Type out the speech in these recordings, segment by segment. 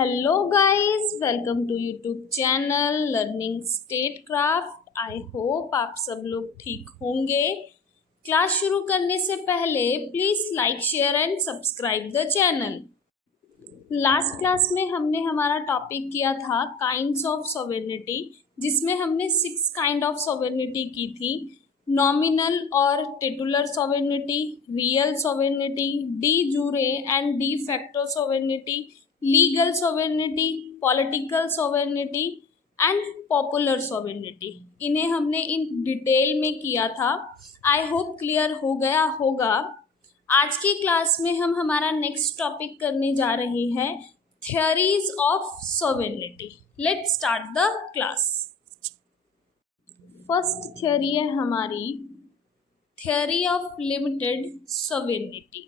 Hello guys, welcome to YouTube channel learning statecraft. I hope आप सब लोग ठीक होंगे। क्लास शुरू करने से पहले please like, share and subscribe the channel. Last class में हमने हमारा टॉपिक किया था काइंड्स ऑफ सॉवरेनिटी, जिसमें हमने 6 काइंड ऑफ सॉवरेनिटी की थी। नॉमिनल और titular sovereignty, real sovereignty, D jure and de facto sovereignty, legal sovereignty, political sovereignty and popular sovereignty. इन्हें हमने इन डिटेल में किया था। आई होप क्लियर हो गया होगा। आज की क्लास में हम हमारा नेक्स्ट टॉपिक करने जा रहे हैं theories of sovereignty. Let's start the class. First theory है हमारी theory of limited sovereignty.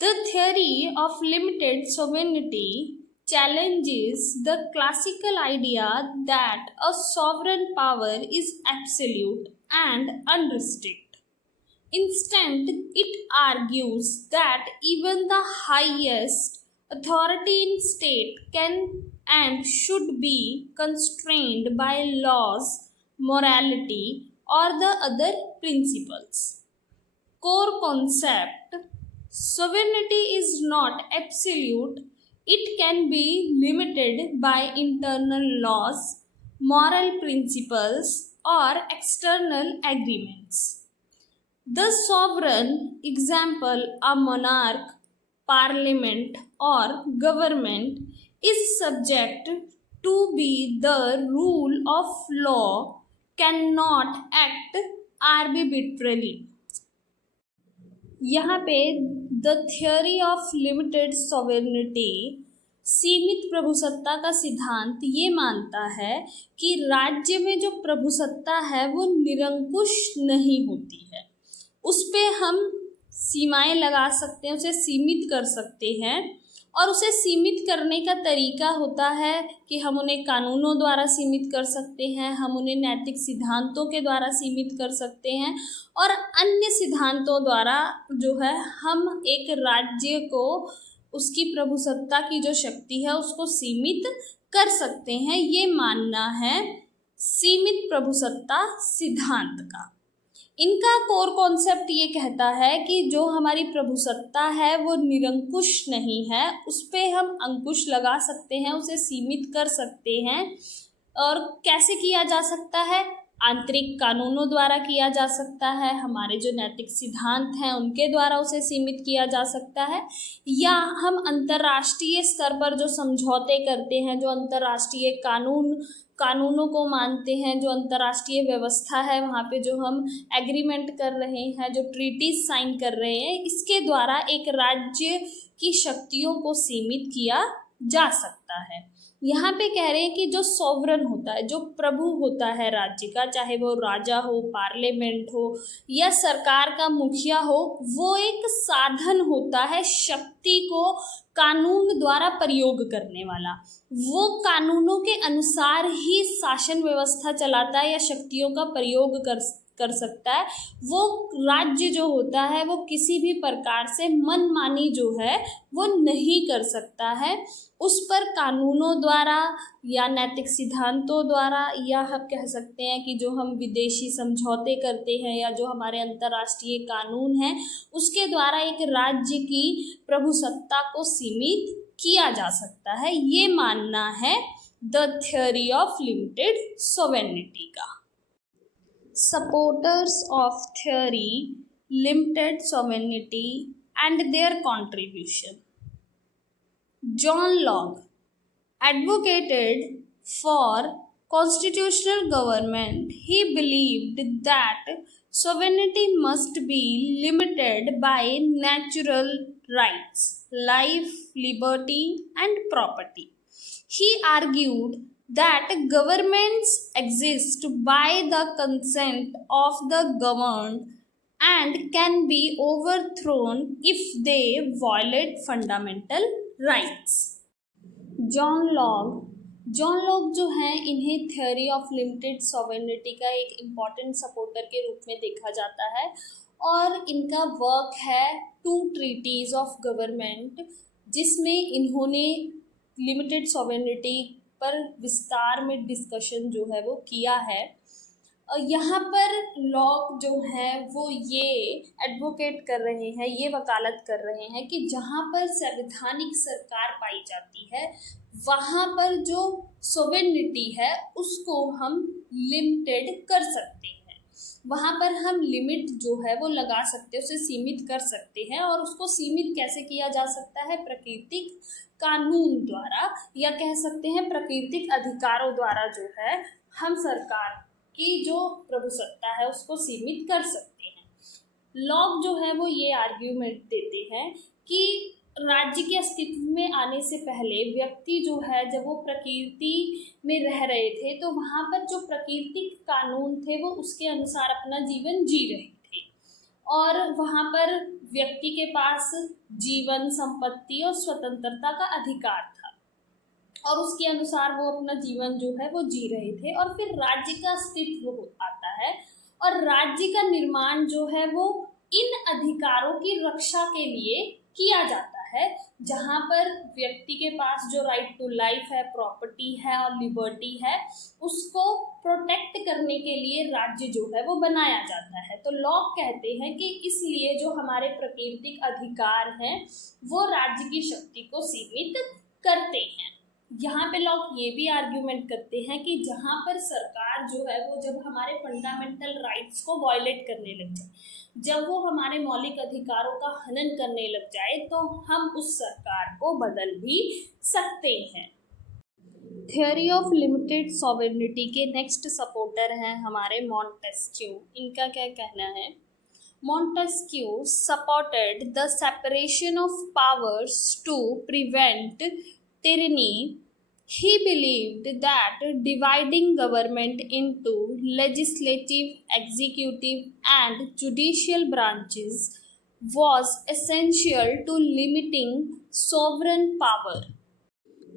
The theory of limited sovereignty challenges the classical idea that a sovereign power is absolute and unrestricted. Instead, it argues that even the highest authority in state can and should be constrained by laws, morality, or the other principles. Core concept: sovereignty is not absolute. It can be limited by internal laws, moral principles, or external agreements. The sovereign, example, a monarch, parliament, or government, is subject to be the rule of law, cannot act arbitrarily. यहाँ पे the theory of limited sovereignty, सीमित प्रभुसत्ता का सिद्धांत ये मानता है कि राज्य में जो प्रभुसत्ता है वो निरंकुश नहीं होती है। उस पे हम सीमाएं लगा सकते हैं, उसे सीमित कर सकते हैं। और उसे सीमित करने का तरीका होता है कि हम उन्हें कानूनों द्वारा सीमित कर सकते हैं, हम उन्हें नैतिक सिद्धांतों के द्वारा सीमित कर सकते हैं, और अन्य सिद्धांतों द्वारा जो है हम एक राज्य को उसकी प्रभुसत्ता की जो शक्ति है उसको सीमित कर सकते हैं। ये मानना है सीमित प्रभुसत्ता सिद्धांत का। इनका कोर कॉन्सेप्ट ये कहता है कि जो हमारी प्रभुसत्ता है वो निरंकुश नहीं है, उस पे हम अंकुश लगा सकते हैं, उसे सीमित कर सकते हैं। और कैसे किया जा सकता है? आंतरिक कानूनों द्वारा किया जा सकता है, हमारे जो नैतिक सिद्धांत हैं उनके द्वारा उसे सीमित किया जा सकता है, या हम अंतर्राष्ट्रीय स्तर पर जो समझौते करते हैं, जो अंतर्राष्ट्रीय कानूनों को मानते हैं, जो अंतर्राष्ट्रीय व्यवस्था है वहाँ पे जो हम एग्रीमेंट कर रहे हैं, जो ट्रीटीज साइन कर रहे हैं, इसके द्वारा एक राज्य की शक्तियों को सीमित किया जा सकता है। यहाँ पे कह रहे हैं कि जो सॉवरन होता है, जो प्रभु होता है राज्य का, चाहे वो राजा हो, पार्लियामेंट हो या सरकार का मुखिया हो, वो एक साधन होता है शक्ति को कानून द्वारा प्रयोग करने वाला। वो कानूनों के अनुसार ही शासन व्यवस्था चलाता है या शक्तियों का प्रयोग कर सकता है। वो राज्य जो होता है वो किसी भी प्रकार से मनमानी जो है वो नहीं कर सकता है। उस पर कानूनों द्वारा या नैतिक सिद्धांतों द्वारा, या हम कह सकते हैं कि जो हम विदेशी समझौते करते हैं या जो हमारे अंतर्राष्ट्रीय कानून हैं उसके द्वारा एक राज्य की प्रभुसत्ता को सीमित किया जा सकता है। ये मानना है the theory of limited sovereignty का। Supporters of theory limited sovereignty and their contribution. John Locke advocated for constitutional government. He believed that sovereignty must be limited by natural rights, life, liberty, and property. He argued that governments exist by the consent of the governed and can be overthrown if they violate fundamental rights. John Locke जो हैं, इन्हें theory of limited sovereignty का एक important supporter के रूप में देखा जाता है, और इनका वर्क है 2 ट्रीटीज ऑफ गवर्नमेंट, जिसमें इन्होंने लिमिटेड सॉवरेनिटी पर विस्तार में डिस्कशन जो है वो किया है। यहाँ पर लॉक जो है वो ये एडवोकेट कर रहे हैं, ये वकालत कर रहे हैं कि जहाँ पर संवैधानिक सरकार पाई जाती है वहाँ पर जो सॉवरेनिटी है उसको हम लिमिटेड कर सकते हैं, वहाँ पर हम लिमिट जो है वो लगा सकते हैं, उसे सीमित कर सकते हैं। और उसको सीमित कैसे किया जा सकता है? प्राकृतिक कानून द्वारा, या कह सकते हैं प्राकृतिक अधिकारों द्वारा जो है हम सरकार की जो प्रभुसत्ता है उसको सीमित कर सकते हैं। लॉक जो है वो ये आर्ग्यूमेंट देते हैं कि राज्य के अस्तित्व में आने से पहले व्यक्ति जो है जब वो प्रकृति में रह रहे थे तो वहाँ पर जो प्राकृतिक कानून थे वो उसके अनुसार अपना जीवन जी रहे थे, और वहाँ पर व्यक्ति के पास जीवन, संपत्ति और स्वतंत्रता का अधिकार था, और उसके अनुसार वो अपना जीवन जो है वो जी रहे थे। और फिर राज्य का अस्तित्व आता है, और राज्य का निर्माण जो है वो इन अधिकारों की रक्षा के लिए किया जाता है, जहाँ पर व्यक्ति के पास जो राइट टू लाइफ है, प्रॉपर्टी है और लिबर्टी है, उसको प्रोटेक्ट करने के लिए राज्य जो है वो बनाया जाता है। तो लॉक कहते हैं कि इसलिए जो हमारे प्राकृतिक अधिकार हैं वो राज्य की शक्ति को सीमित करते हैं। यहाँ पे लॉक ये भी आर्ग्यूमेंट करते हैं कि जहाँ पर सरकार जो है वो जब हमारे फंडामेंटल राइट्स को वायलेट करने लग जाए, जब वो हमारे मौलिक अधिकारों का हनन करने लग जाए, तो हम उस सरकार को बदल भी सकते हैं। थ्योरी ऑफ लिमिटेड सॉवरेनिटी के नेक्स्ट सपोर्टर हैं हमारे मॉन्टेस्क्यू। इनका क्या कहना है? Montesquieu supported the separation of powers to prevent tyranny. He believed that dividing government into legislative, executive, and judicial branches was essential to limiting sovereign power.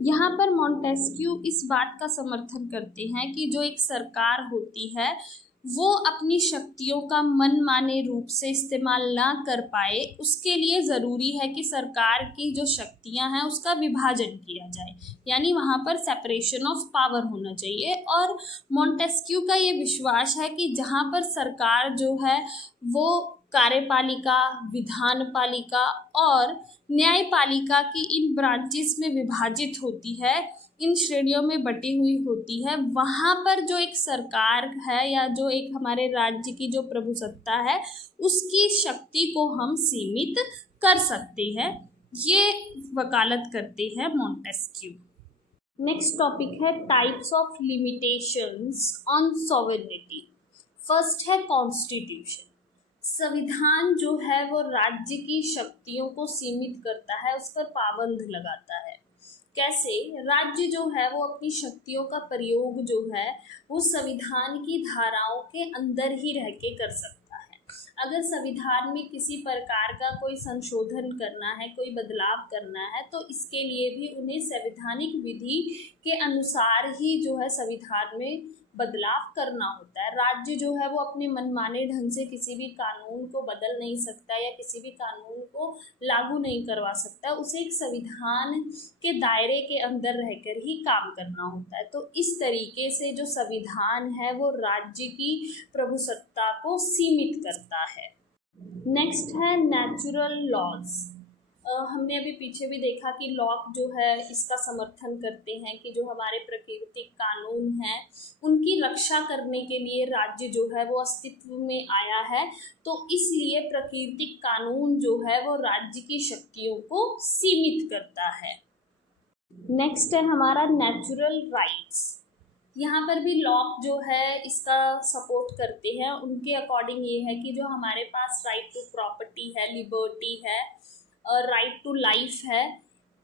यहाँ पर Montesquieu इस बात का समर्थन करते हैं कि जो एक सरकार होती है वो अपनी शक्तियों का मनमाने रूप से इस्तेमाल ना कर पाए, उसके लिए ज़रूरी है कि सरकार की जो शक्तियां हैं उसका विभाजन किया जाए, यानी वहाँ पर सेपरेशन ऑफ पावर होना चाहिए। और मॉन्टेस्क्यू का ये विश्वास है कि जहाँ पर सरकार जो है वो कार्यपालिका, विधानपालिका और न्यायपालिका की इन ब्रांचेस में विभाजित होती है, इन श्रेणियों में बटी हुई होती है, वहाँ पर जो एक सरकार है या जो एक हमारे राज्य की जो प्रभुसत्ता है उसकी शक्ति को हम सीमित कर सकते हैं, ये वकालत करते हैं मॉन्टेस्क्यू। नेक्स्ट टॉपिक है types of limitations on sovereignty. First है कॉन्स्टिट्यूशन। संविधान जो है वो राज्य की शक्तियों को सीमित करता है, उस पर पाबंद लगाता है। कैसे? राज्य जो है वो अपनी शक्तियों का प्रयोग जो है वो संविधान की धाराओं के अंदर ही रह के कर सकता है। अगर संविधान में किसी प्रकार का कोई संशोधन करना है, कोई बदलाव करना है, तो इसके लिए भी उन्हें संवैधानिक विधि के अनुसार ही जो है संविधान में बदलाव करना होता है। राज्य जो है वो अपने मनमाने ढंग से किसी भी कानून को बदल नहीं सकता या किसी भी कानून को लागू नहीं करवा सकता, उसे एक संविधान के दायरे के अंदर रहकर ही काम करना होता है। तो इस तरीके से जो संविधान है वो राज्य की प्रभुसत्ता को सीमित करता है। नेक्स्ट है नेचुरल लॉज। हमने अभी पीछे भी देखा कि लॉक जो है इसका समर्थन करते हैं कि जो हमारे प्राकृतिक कानून हैं उनकी रक्षा करने के लिए राज्य जो है वो अस्तित्व में आया है, तो इसलिए प्राकृतिक कानून जो है वो राज्य की शक्तियों को सीमित करता है। नेक्स्ट है हमारा नेचुरल राइट्स। यहाँ पर भी लॉक जो है इसका सपोर्ट करते हैं। उनके अकॉर्डिंग ये है कि जो हमारे पास राइट टू प्रॉपर्टी है, लिबर्टी है और राइट टू लाइफ है,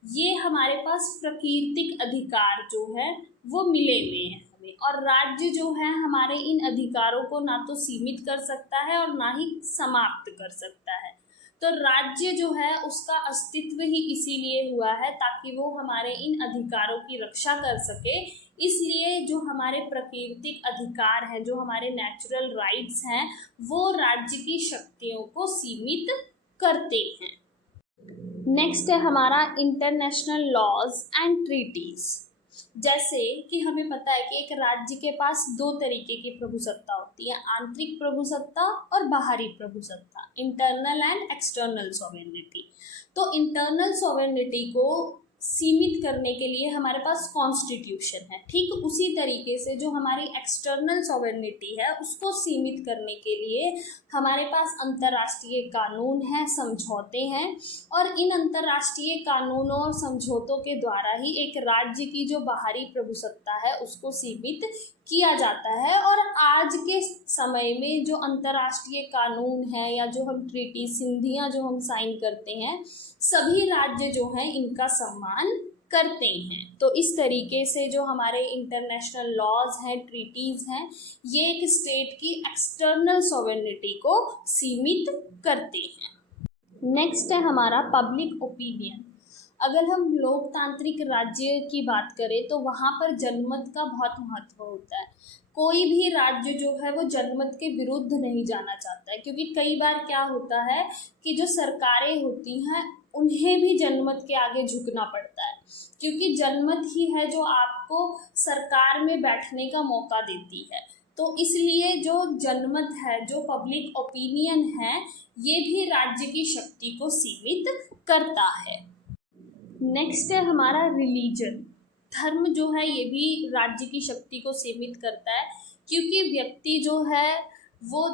ये हमारे पास प्राकृतिक अधिकार जो है वो मिले हुए हैं हमें, और राज्य जो है हमारे इन अधिकारों को ना तो सीमित कर सकता है और ना ही समाप्त कर सकता है। तो राज्य जो है उसका अस्तित्व ही इसीलिए हुआ है ताकि वो हमारे इन अधिकारों की रक्षा कर सके। इसलिए जो हमारे प्राकृतिक अधिकार हैं, जो हमारे नेचुरल राइट्स हैं, वो राज्य की शक्तियों को सीमित करते हैं। नेक्स्ट है हमारा इंटरनेशनल लॉज एंड ट्रीटीज। जैसे कि हमें पता है कि एक राज्य के पास दो तरीके की प्रभुसत्ता होती है, आंतरिक प्रभुसत्ता और बाहरी प्रभुसत्ता, इंटरनल एंड एक्सटर्नल सॉवरेनिटी। तो इंटरनल सॉवरेनिटी को सीमित करने के लिए हमारे पास कॉन्स्टिट्यूशन है। ठीक उसी तरीके से जो हमारी एक्सटर्नल सॉवरेनिटी है उसको सीमित करने के लिए हमारे पास अंतर्राष्ट्रीय कानून है, समझौते हैं, और इन अंतर्राष्ट्रीय कानूनों और समझौतों के द्वारा ही एक राज्य की जो बाहरी प्रभुसत्ता है उसको सीमित किया जाता है। और आज के समय में जो अंतर्राष्ट्रीय कानून है या जो हम ट्रीटी संधियां जो हम साइन करते हैं, सभी राज्य जो हैं इनका सम्मान करते हैं। तो इस तरीके से जो हमारे इंटरनेशनल लॉज हैं, ट्रीटीज हैं, ये एक स्टेट की एक्सटर्नल सॉवरेनिटी को सीमित करते हैं। नेक्स्ट है हमारा पब्लिक ओपिनियन। अगर हम लोकतांत्रिक राज्य की बात करें तो वहाँ पर जनमत का बहुत महत्व होता है। कोई भी राज्य जो है वो जनमत के विरुद्ध नहीं जाना चाहता है, क्योंकि कई बार क्या होता है कि जो सरकारें होती हैं उन्हें भी जनमत के आगे झुकना पड़ता है, क्योंकि जनमत ही है जो आपको सरकार में बैठने का मौका देती है। तो इसलिए जो जनमत है, जो पब्लिक ओपिनियन है, ये भी राज्य की शक्ति को सीमित करता है। नेक्स्ट है हमारा रिलीजन। धर्म जो है ये भी राज्य की शक्ति को सीमित करता है, क्योंकि व्यक्ति जो है वो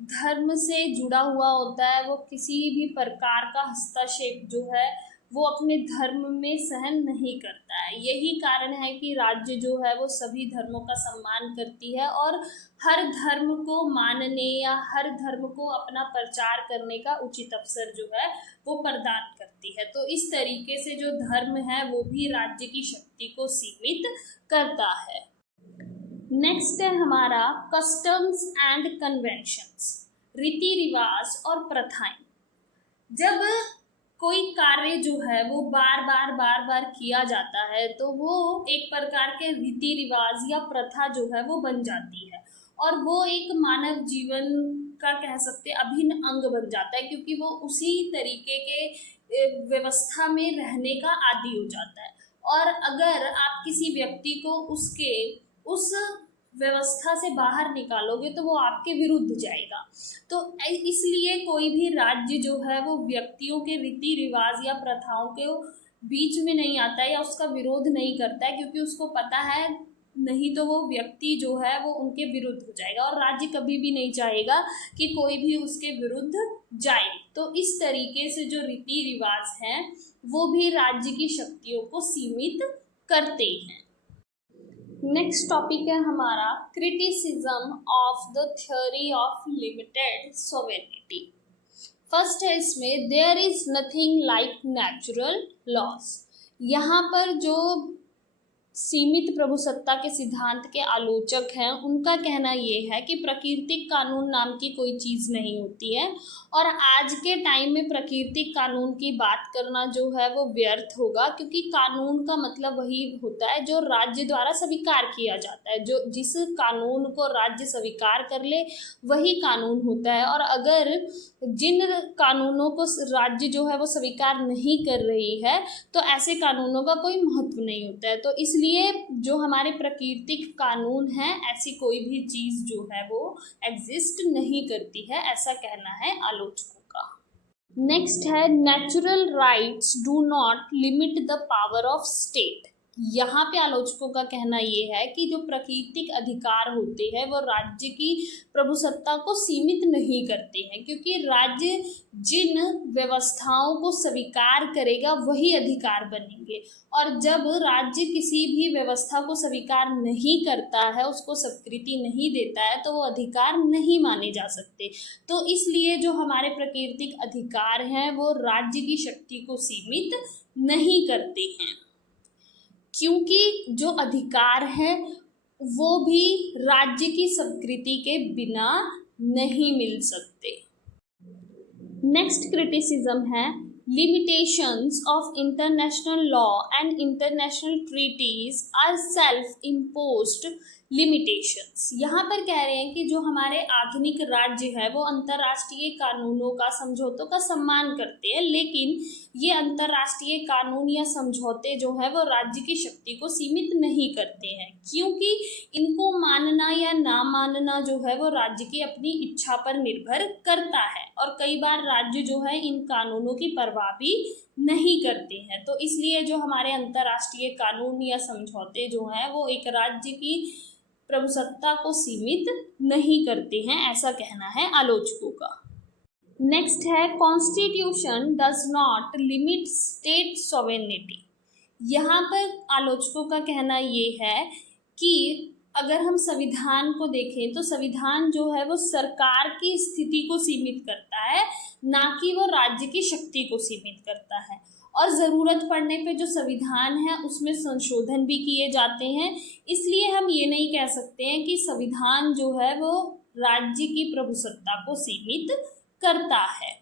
धर्म से जुड़ा हुआ होता है, वो किसी भी प्रकार का हस्तक्षेप जो है वो अपने धर्म में सहन नहीं करता है। यही कारण है कि राज्य जो है वो सभी धर्मों का सम्मान करती है और हर धर्म को मानने या हर धर्म को अपना प्रचार करने का उचित अवसर जो है वो प्रदान करती है। तो इस तरीके से जो धर्म है वो भी राज्य की शक्ति को सीमित करता है। नेक्स्ट है हमारा कस्टम्स एंड कन्वेंशंस, रीति रिवाज और प्रथाएं। जब कोई कार्य जो है वो बार बार किया जाता है तो वो एक प्रकार के रीति रिवाज या प्रथा जो है वो बन जाती है, और वो एक मानव जीवन का कह सकते अभिन्न अंग बन जाता है, क्योंकि वो उसी तरीके के व्यवस्था में रहने का आदी हो जाता है। और अगर आप किसी व्यक्ति को उस व्यवस्था से बाहर निकालोगे तो वो आपके विरुद्ध जाएगा। तो इसलिए कोई भी राज्य जो है वो व्यक्तियों के रीति रिवाज या प्रथाओं के बीच में नहीं आता है या उसका विरोध नहीं करता है, क्योंकि उसको पता है नहीं तो वो व्यक्ति जो है वो उनके विरुद्ध हो जाएगा, और राज्य कभी भी नहीं चाहेगा कि कोई भी उसके विरुद्ध जाए। तो इस तरीके से जो रीति रिवाज हैं वो भी राज्य की शक्तियों को सीमित करते हैं। नेक्स्ट टॉपिक है हमारा criticism of the theory of limited sovereignty. First है इसमें there is nothing like natural laws. यहाँ पर जो सीमित प्रभुसत्ता के सिद्धांत के आलोचक हैं उनका कहना ये है कि प्राकृतिक कानून नाम की कोई चीज़ नहीं होती है, और आज के टाइम में प्राकृतिक कानून की बात करना जो है वो व्यर्थ होगा, क्योंकि कानून का मतलब वही होता है जो राज्य द्वारा स्वीकार किया जाता है। जो जिस कानून को राज्य स्वीकार कर ले वही कानून होता है, और अगर जिन कानूनों को राज्य जो है वो स्वीकार नहीं कर रही है तो ऐसे कानूनों का कोई महत्व नहीं होता है। तो इसलिए जो हमारे प्राकृतिक कानून हैं ऐसी कोई भी चीज़ जो है वो एग्जिस्ट नहीं करती है, ऐसा कहना है आलोचकों का। नेक्स्ट है natural rights do not limit the power of state. यहाँ पे आलोचकों का कहना ये है कि जो प्राकृतिक अधिकार होते हैं वो राज्य की प्रभुसत्ता को सीमित नहीं करते हैं, क्योंकि राज्य जिन व्यवस्थाओं को स्वीकार करेगा वही अधिकार बनेंगे, और जब राज्य किसी भी व्यवस्था को स्वीकार नहीं करता है, उसको स्वीकृति नहीं देता है, तो वो अधिकार नहीं माने जा सकते। तो इसलिए जो हमारे प्राकृतिक अधिकार हैं वो राज्य की शक्ति को सीमित नहीं करते हैं, क्योंकि जो अधिकार हैं वो भी राज्य की स्वीकृति के बिना नहीं मिल सकते। नेक्स्ट क्रिटिसिज्म है limitations of international law and international treaties are self-imposed limitations. यहाँ पर कह रहे हैं कि जो हमारे आधुनिक राज्य है वो अंतर्राष्ट्रीय कानूनों का, समझौतों का सम्मान करते हैं, लेकिन ये अंतर्राष्ट्रीय कानून या समझौते जो है वो राज्य की शक्ति को सीमित नहीं करते हैं, क्योंकि इनको मानना या ना मानना जो है वो राज्य की अपनी इच्छा पर निर्भर करता है, और कई बार राज्य जो है इन कानूनों की परवाह भी नहीं करते हैं। तो इसलिए जो हमारे अंतर्राष्ट्रीय कानून या समझौते जो हैं वो एक राज्य की प्रभुसत्ता को सीमित नहीं करते हैं, ऐसा कहना है आलोचकों का। नेक्स्ट है constitution does not limit state sovereignty. यहाँ पर आलोचकों का कहना ये है कि अगर हम संविधान को देखें तो संविधान जो है वो सरकार की स्थिति को सीमित करता है, ना कि वो राज्य की शक्ति को सीमित करता है, और ज़रूरत पड़ने पे जो संविधान है उसमें संशोधन भी किए जाते हैं। इसलिए हम ये नहीं कह सकते हैं कि संविधान जो है वो राज्य की प्रभुसत्ता को सीमित करता है।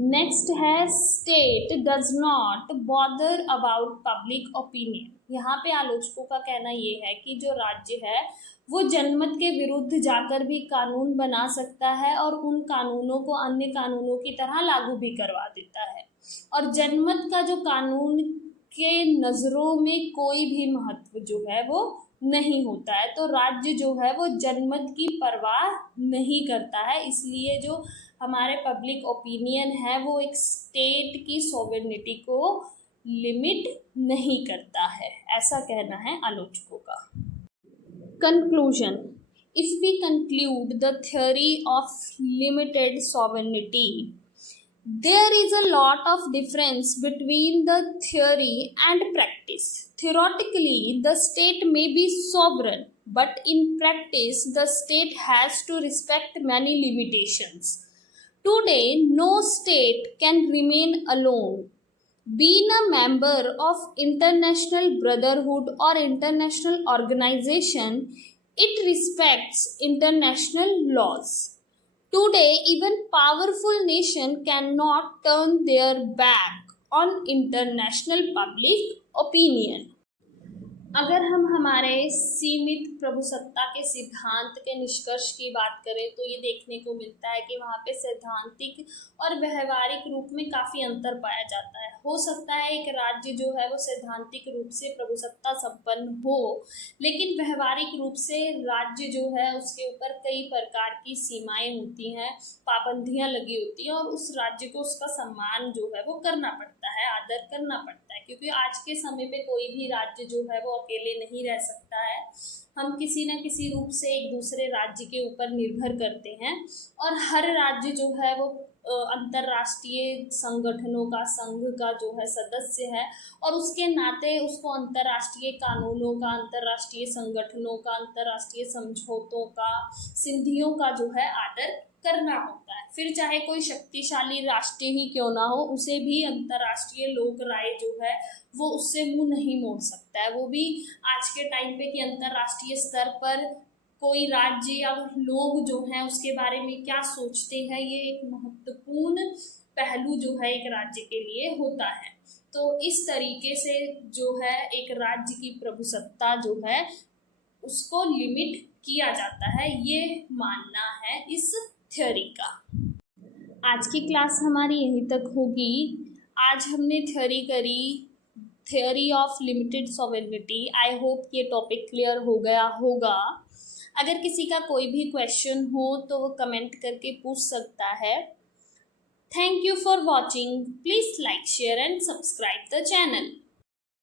नेक्स्ट है state does not bother about public opinion. यहाँ पे आलोचकों का कहना ये है कि जो राज्य है वो जनमत के विरुद्ध जाकर भी कानून बना सकता है और उन कानूनों को अन्य कानूनों की तरह लागू भी करवा देता है, और जनमत का जो कानून के नज़रों में कोई भी महत्व जो है वो नहीं होता है। तो राज्य जो है वो जनमत की परवाह नहीं करता है, इसलिए जो हमारे पब्लिक ओपिनियन है वो एक स्टेट की सॉवरेनिटी को लिमिट नहीं करता है, ऐसा कहना है आलोचकों का। Conclusion, if we conclude the theory of limited sovereignty, there is a lot of difference between the theory and practice. Theoretically, the state may be sovereign, but in practice, the state has to respect many limitations. Today, no state can remain alone. Being a member of international brotherhood or international organization, it respects international laws. Today, even powerful nations cannot turn their back on international public opinion. अगर हम हमारे सीमित प्रभुसत्ता के सिद्धांत के निष्कर्ष की बात करें तो ये देखने को मिलता है कि वहाँ पे सैद्धांतिक और व्यवहारिक रूप में काफ़ी अंतर पाया जाता है। हो सकता है एक राज्य जो है वो सैद्धांतिक रूप से प्रभुसत्ता संपन्न हो, लेकिन व्यवहारिक रूप से राज्य जो है उसके ऊपर कई प्रकार की सीमाएं होती हैं, पाबंदियां लगी होती हैं, और उस राज्य को उसका सम्मान जो है वो करना पड़ता है, आदर करना पड़ता है, क्योंकि आज के समय पे कोई भी राज्य जो है वो अकेले नहीं रह सकता है। हम किसी न किसी रूप से एक दूसरे राज्य के ऊपर निर्भर करते हैं, और हर राज्य जो है वो अंतर्राष्ट्रीय संगठनों का, संघ का जो है सदस्य है, और उसके नाते उसको अंतर्राष्ट्रीय कानूनों का, अंतर्राष्ट्रीय संगठनों का, अंतर्राष्ट्रीय समझौतों का, संधियों का जो है आदर करना होता है। फिर चाहे कोई शक्तिशाली राष्ट्र ही क्यों ना हो, उसे भी अंतर्राष्ट्रीय लोक राय जो है वो उससे मुंह नहीं मोड़ सकता है। वो भी आज के टाइम पे कि अंतर्राष्ट्रीय स्तर पर कोई राज्य या लोग जो हैं उसके बारे में क्या सोचते हैं, ये एक महत्वपूर्ण पहलू जो है एक राज्य के लिए होता है। तो इस तरीके से जो है एक राज्य की प्रभुसत्ता जो है उसको लिमिट किया जाता है, ये मानना है इस थ्योरी का। आज की क्लास हमारी यहीं तक होगी। आज हमने थ्योरी करी, theory of limited sovereignty. I hope ये टॉपिक क्लियर हो गया होगा। अगर किसी का कोई भी क्वेश्चन हो तो वो कमेंट करके पूछ सकता है। Thank you for watching. Please like, share and subscribe the channel.